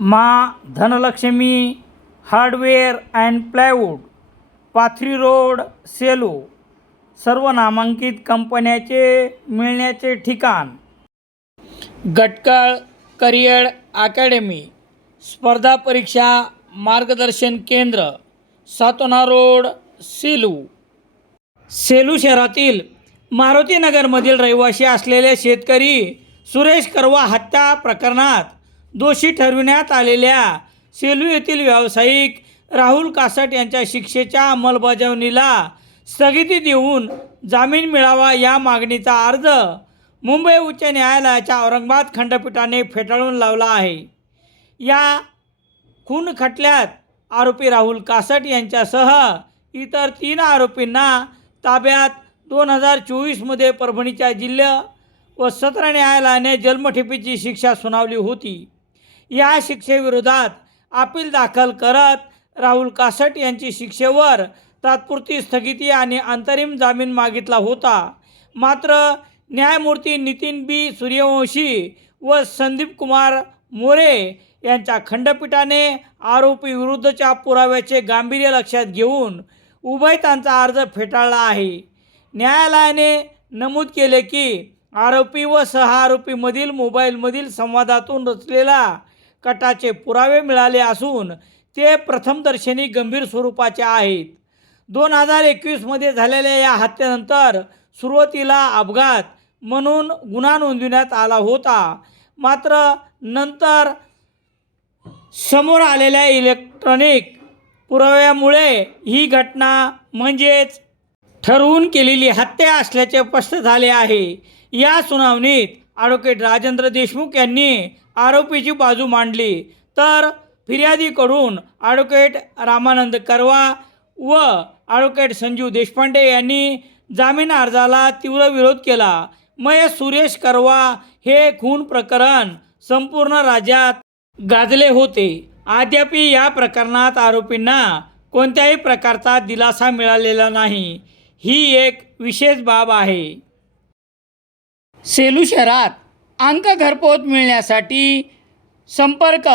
Maa Dhanlakshmi hardware and plywood Pathri road Selu सर्व नामांकित कंपन्याचे मिळण्याचे ठिकाण. गटकळ करिअर अकॅडमी स्पर्धा परीक्षा मार्गदर्शन केंद्र सातोना रोड सेलू. सेलू शहरातील मारुतीनगरमधील रहिवासी असलेले शेतकरी सुरेश करवा हत्या प्रकरणात दोषी ठरविण्यात आलेल्या सेलू येथील व्यावसायिक राहुल कासट यांच्या शिक्षेच्या अंमलबजावणीला स्थगिती देऊन जामीन मिळावा या मागणीचा अर्ज मुंबई उच्च न्यायालयाच्या औरंगाबाद खंडपीठाने फेटाळून लावला आहे. या खून खटल्यात आरोपी राहुल कासट यांच्यासह इतर तीन आरोपींना ताब्यात दोन हजार चोवीसमध्ये परभणीच्या जिल्हा व सत्र न्यायालयाने जन्मठेपीची शिक्षा सुनावली होती. या शिक्षेविरोधात अपील दाखल करत राहुल कासट यांची शिक्षेवर तात्पुरती स्थगिती आणि अंतरिम जामीन मागितला होता. मात्र न्यायमूर्ती नितीन बी. सूर्यवंशी व संदीप कुमार मोरे यांच्या खंडपीठाने आरोपी विरुद्धच्या पुराव्याचे गांभीर्य लक्षात घेऊन उभयतांचा अर्ज फेटाळला आहे. न्यायालयाने नमूद केले की आरोपी व सहआरोपीमधील मोबाईलमधील संवादातून रचलेला कटाचे पुरावे मिळाले असून ते प्रथमदर्शनी गंभीर स्वरूपाचे आहेत. दोन हजार एकवीसमध्ये झालेल्या या हत्येनंतर सुरुवातीला अपघात म्हणून गुन्हा नोंदविण्यात आला होता. मात्र नंतर समोर आलेल्या इलेक्ट्रॉनिक पुराव्यामुळे ही घटना म्हणजेच ठरवून केलेली हत्या असल्याचे स्पष्ट झाले आहे. या सुनावणीत ॲडव्होकेट राजेंद्र देशमुख यांनी आरोपीची बाजू मांडली. तर फिर्यादीकडून ॲडव्होकेट रामानंद करवा व ॲडव्होकेट संजीव देशपांडे यांनी जामीन अर्जाला तीव्र विरोध केला. मय सुरेश करवा हे खून प्रकरण संपूर्ण राज्यात गाजले होते. अद्यापि या प्रकरणात आरोपींना कोणत्याही प्रकारचा दिलासा मिळालेला नाही. ही एक विशेष बाब आहे. सेलू शहरात अंक घरपोच मिळण्यासाठी संपर्क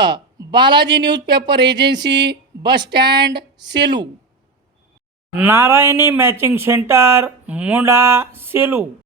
Balaji newspaper agency bus stand Selu. Narayani matching centre Monda Selu.